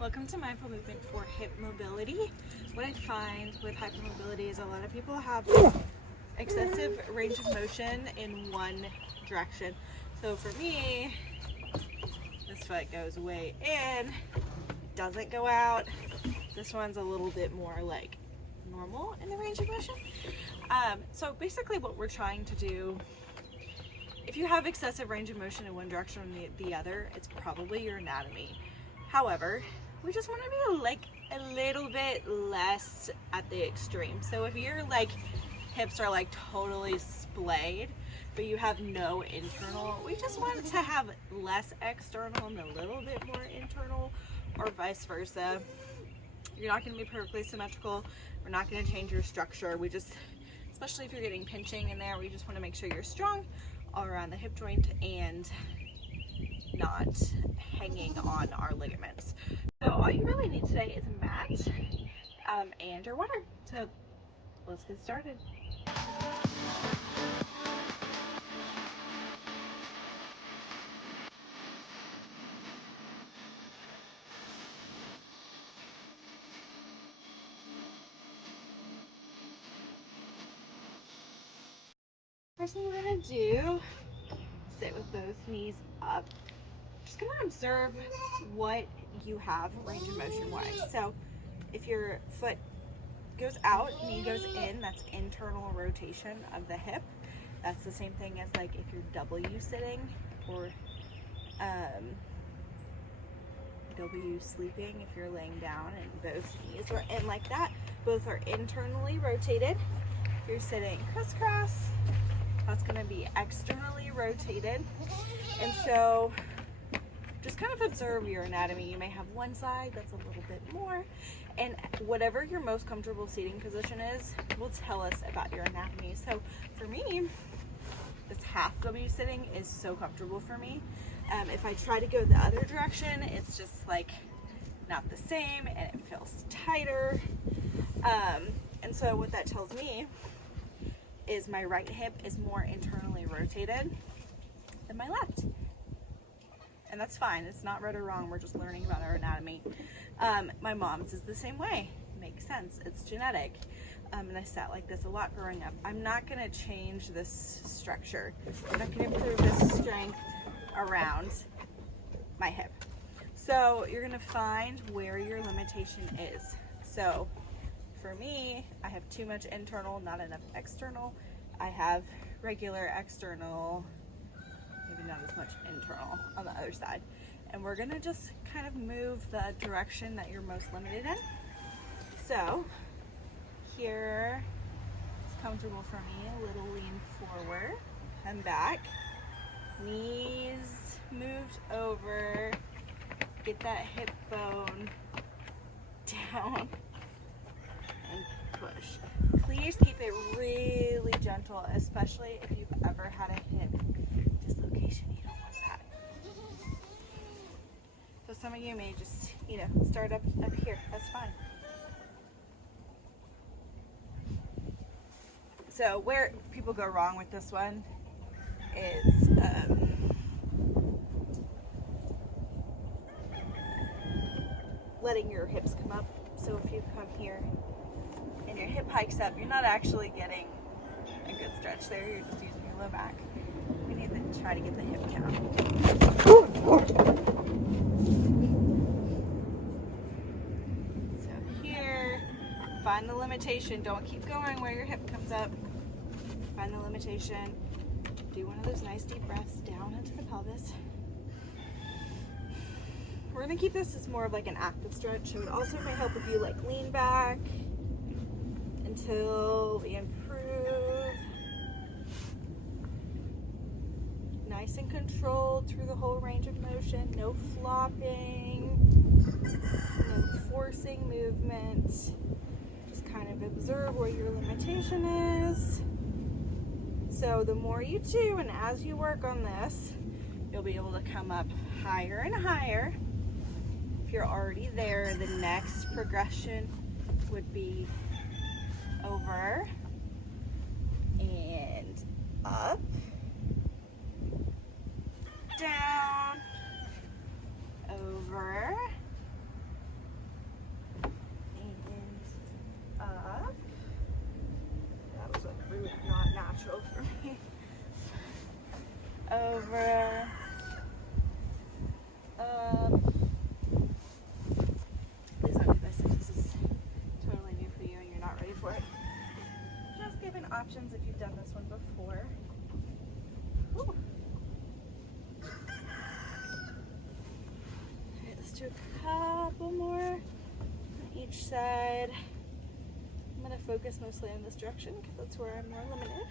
Welcome to Mindful Movement for hip mobility. What I find with hypermobility is a lot of people have excessive range of motion in one direction. So for me, this foot goes way in, doesn't go out. This one's a little bit more like normal in the range of motion. So basically what we're trying to do, if you have excessive range of motion in one direction or the other, it's probably your anatomy. However, we just want to be like a little bit less at the extreme. So if your like hips are like totally splayed, but you have no internal, we just want to have less external and a little bit more internal, or vice versa. You're not going to be perfectly symmetrical. We're not going to change your structure. We just, especially if you're getting pinching in there, we just want to make sure you're strong all around the hip joint and not hanging on our ligaments. So all you really need today is a mat and your water. So let's get started. First thing we're going to do, sit with both knees up. Just going to observe what you have range of motion wise. So if your foot goes out, knee goes in, that's internal rotation of the hip. That's the same thing as like if you're W sitting or W sleeping if you're laying down and both knees are in like that. Both are internally rotated. If you're sitting crisscross, that's going to be externally rotated. And so just kind of observe your anatomy. You may have one side that's a little bit more, and whatever your most comfortable seating position is will tell us about your anatomy. So for me, this half W sitting is so comfortable for me. If I try to go the other direction, it's just like not the same and it feels tighter. And so what that tells me is my right hip is more internally rotated than my left. And that's fine. It's not right or wrong. We're just learning about our anatomy. My mom's is the same way. Makes sense. It's genetic. And I sat like this a lot growing up. I'm not going to change this structure. I'm not going to improve this strength around my hip. So you're going to find where your limitation is. So for me, I have too much internal, not enough external. I have regular external, maybe not as much internal on the other side. And we're gonna just kind of move the direction that you're most limited in. So here, it's comfortable for me, a little lean forward and back. Knees moved over, get that hip bone down and push. Please keep it really gentle, especially if you've ever had a hip dislocation. You don't want that. So some of you may just, start up here. That's fine. So where people go wrong with this one is letting your hips come up. So if you come here and your hip hikes up, you're not actually getting a good stretch there. You're just using your low back. We need to try to get the hip down. So here, find the limitation. Don't keep going where your hip comes up. Find the limitation. Do one of those nice deep breaths down into the pelvis. We're going to keep this as more of like an active stretch. So it also might help if you like lean back until we improve. Nice and controlled through the whole range of motion. No flopping, no forcing movement. Just kind of observe where your limitation is. So the more you do, and as you work on this, you'll be able to come up higher and higher. If you're already there, the next progression would be over and up, down, over, options if you've done this one before. Ooh. Alright, let's do a couple more on each side. I'm going to focus mostly in this direction because that's where I'm more limited.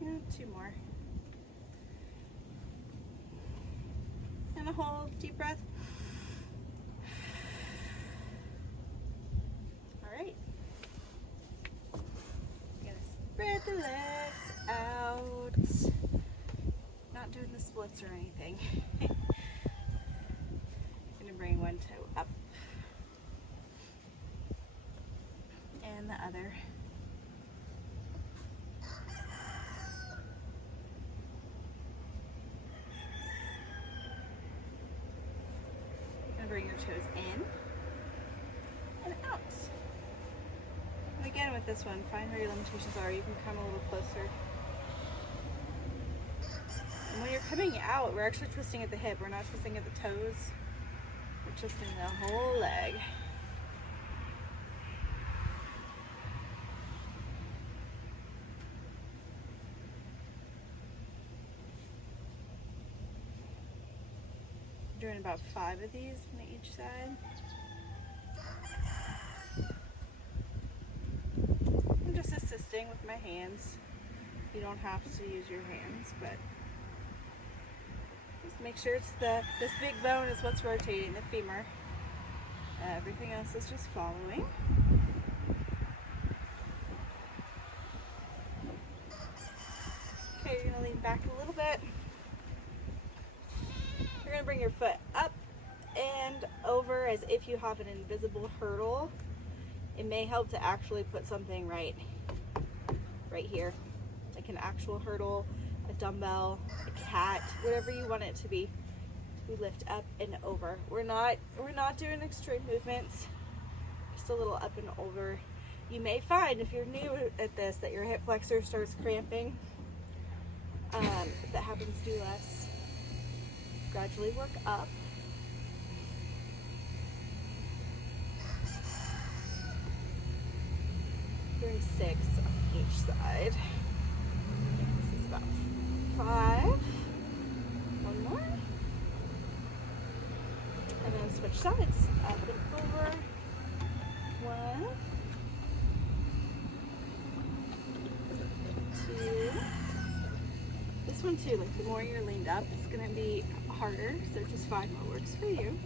And 2 more. And a hold, deep breath. All right. I'm gonna spread the legs out. Not doing the splits or anything. Gonna bring one toe up and the other. Bring your toes in and out. And again with this one, find where your limitations are. You can come a little closer. And when you're coming out, we're actually twisting at the hip. We're not twisting at the toes. We're twisting the whole leg. Doing about 5 of these on each side. I'm just assisting with my hands. You don't have to use your hands, but just make sure it's this big bone is what's rotating, the femur. Everything else is just following. Okay, you're gonna lean back a little bit. You're going to bring your foot up and over as if you have an invisible hurdle. It may help to actually put something right here, like an actual hurdle, a dumbbell, a cat, whatever you want it to be. We lift up and over. We're not doing extreme movements, just a little up and over. You may find if you're new at this that your hip flexor starts cramping. If that happens, do less. Gradually work up. Doing 6 on each side. This is about 5. One more. And then switch sides. Up and over. 1, 2. This one too, like the more you're leaned up, it's going to be harder, so just find what works for you.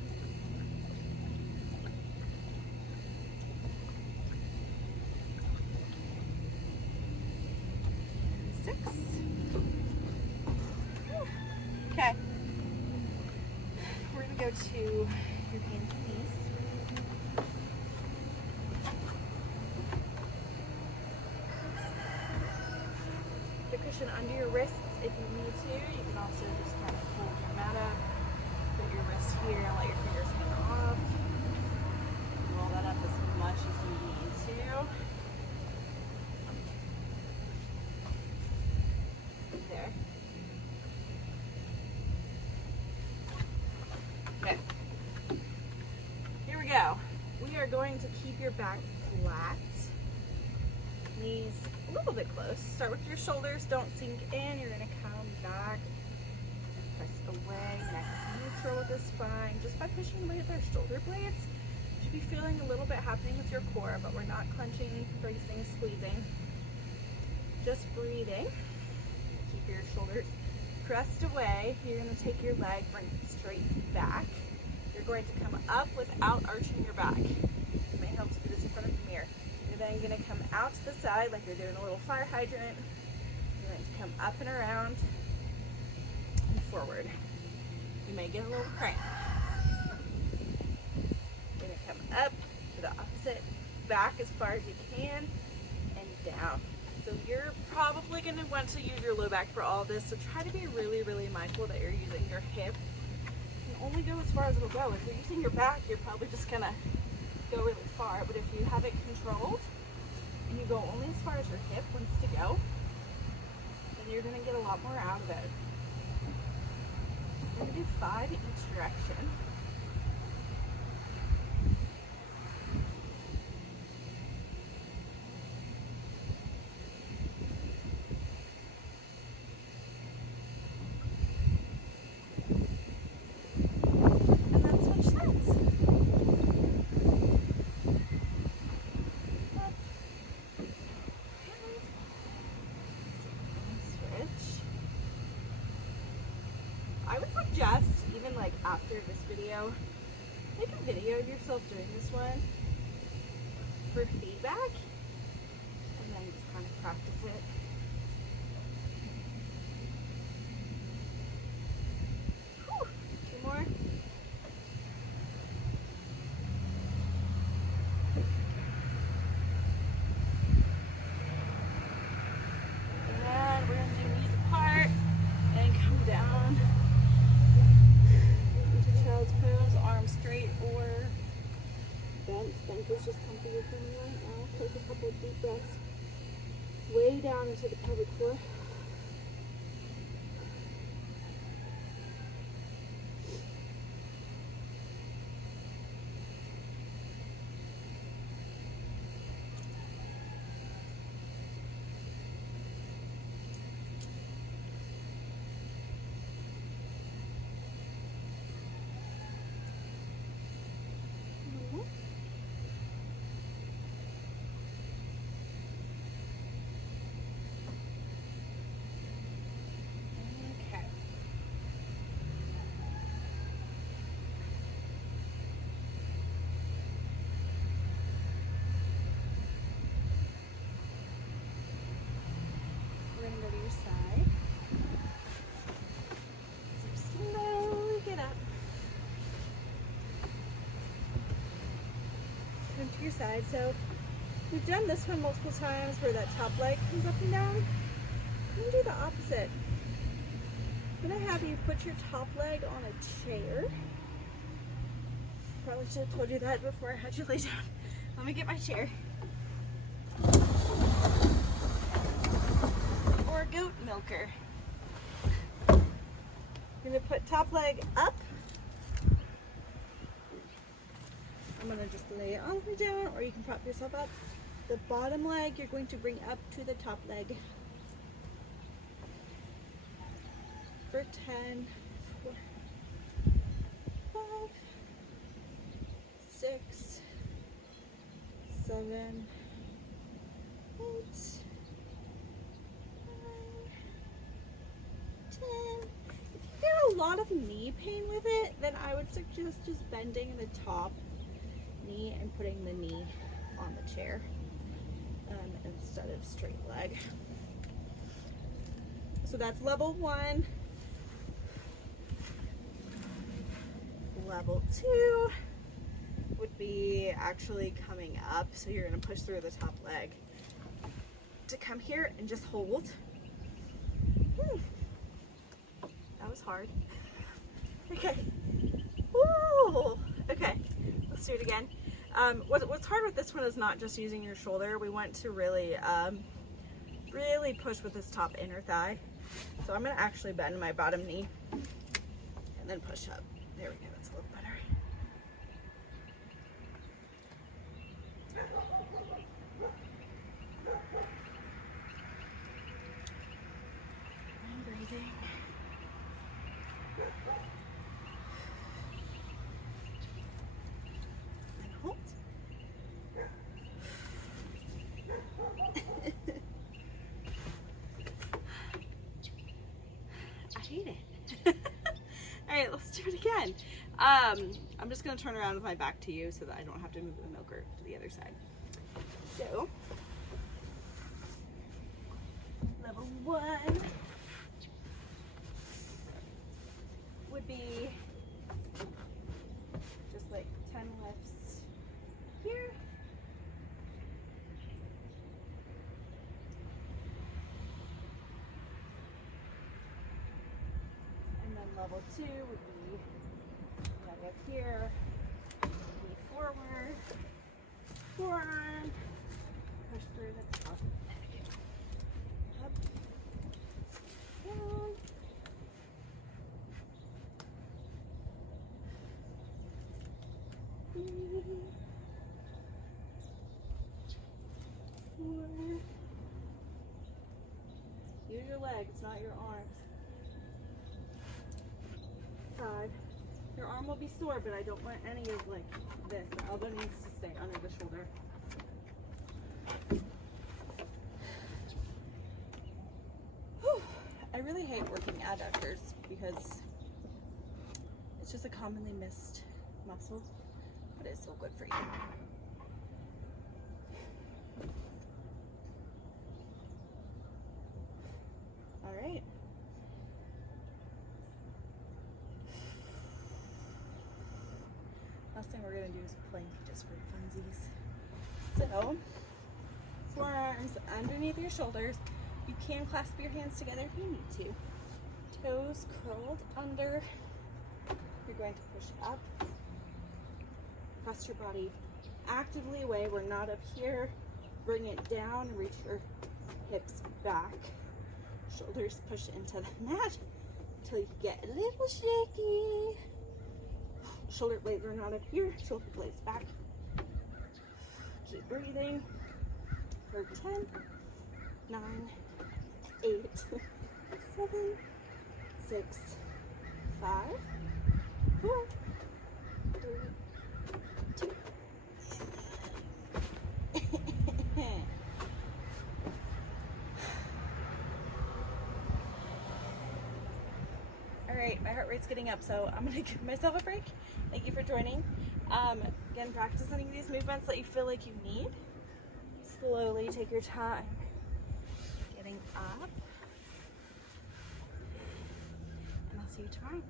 6. Okay. We're going to go to your hands and knees. The cushion under your wrists if you need to. You can also just kind of hold your mat up, put your wrist here and let your fingers come off. Roll that up as much as you need to. There. Okay. Here we go. We are going to keep your back flat. Knees a little bit close. Start with your shoulders, don't sink in. You're gonna come back, press away, neck is neutral with the spine. Just by pushing away at their shoulder blades, you should be feeling a little bit happening with your core, but we're not clenching, bracing, squeezing. Just breathing. Keep your shoulders pressed away. You're gonna take your leg, bring it straight back. You're going to come up without arching your back. It may help to do this in front of the mirror. You're then going to come out to the side like you're doing a little fire hydrant. You're going to come up and around and forward. You may get a little crank. You're going to come up to the opposite, back as far as you can, and down. So you're probably going to want to use your low back for all this, so try to be really, really mindful that you're using your hip. You can only go as far as it'll go. If you're using your back, you're probably just going to go really far, but if you have it controlled and you go only as far as your hip wants to go, then you're going to get a lot more out of it. I'm gonna do 5 each direction. And then switch sides. Switch. I would suggest, even like after this video, make a video of yourself doing this one for feedback, and then just kind of practice it. Whew. 2 more. And we're gonna do knees apart and come down into child's pose, arms straight or bent. Bent is just comfortable for me right now. Take a couple of deep breaths way down into the pelvic floor. Okay. We're gonna go to your side. So slowly get up. Come to your side. So we've done this one multiple times where that top leg comes up and down. I'm gonna do the opposite. I'm gonna have you put your top leg on a chair. Probably should have told you that before I had you lay down. Let me get my chair. Or a goat milker. You're gonna put top leg up. I'm gonna just lay it all the way down, or you can prop yourself up. The bottom leg you're going to bring up to the top leg. For 10, 5, 6, 7, 8, 9, 10. If you get a lot of knee pain with it, then I would suggest just bending the top knee and putting the knee on the chair instead of straight leg. So that's level 1. Level 2 would be actually coming up. So you're going to push through the top leg to come here and just hold. That was hard. Okay. Woo! Okay, let's do it again. What's hard with this one is not just using your shoulder. We want to really, really push with this top inner thigh. So I'm going to actually bend my bottom knee and then push up. There we go, that's a little better. And breathing. And hold. I hate it. All right, let's do it again. I'm just gonna turn around with my back to you so that I don't have to move the milker to the other side. So, level 1 would be just like 10 lifts here. And then level 2 would be leg up here, knee forward, forearm, push through the top leg. Up, down, Use your legs, not your arms. 5. Your arm will be sore, but I don't want any of like this. The elbow needs to stay under the shoulder. Whew. I really hate working adductors because it's just a commonly missed muscle, but it's still good for you. All right. Last thing we're gonna do is plank just for funsies. So, forearms underneath your shoulders. You can clasp your hands together if you need to. Toes curled under. You're going to push up. Press your body actively away. We're not up here. Bring it down. Reach your hips back. Shoulders push into the mat until you get a little shaky. Shoulder blades are not up here. Shoulder blades back. Keep breathing for 10, 9, 8, 7, 6, 5, 4, 3, 2. All right, my heart rate's getting up, so I'm gonna give myself a break. Thank you for joining. Again, practice any of these movements that you feel like you need. Slowly take your time getting up, and I'll see you tomorrow.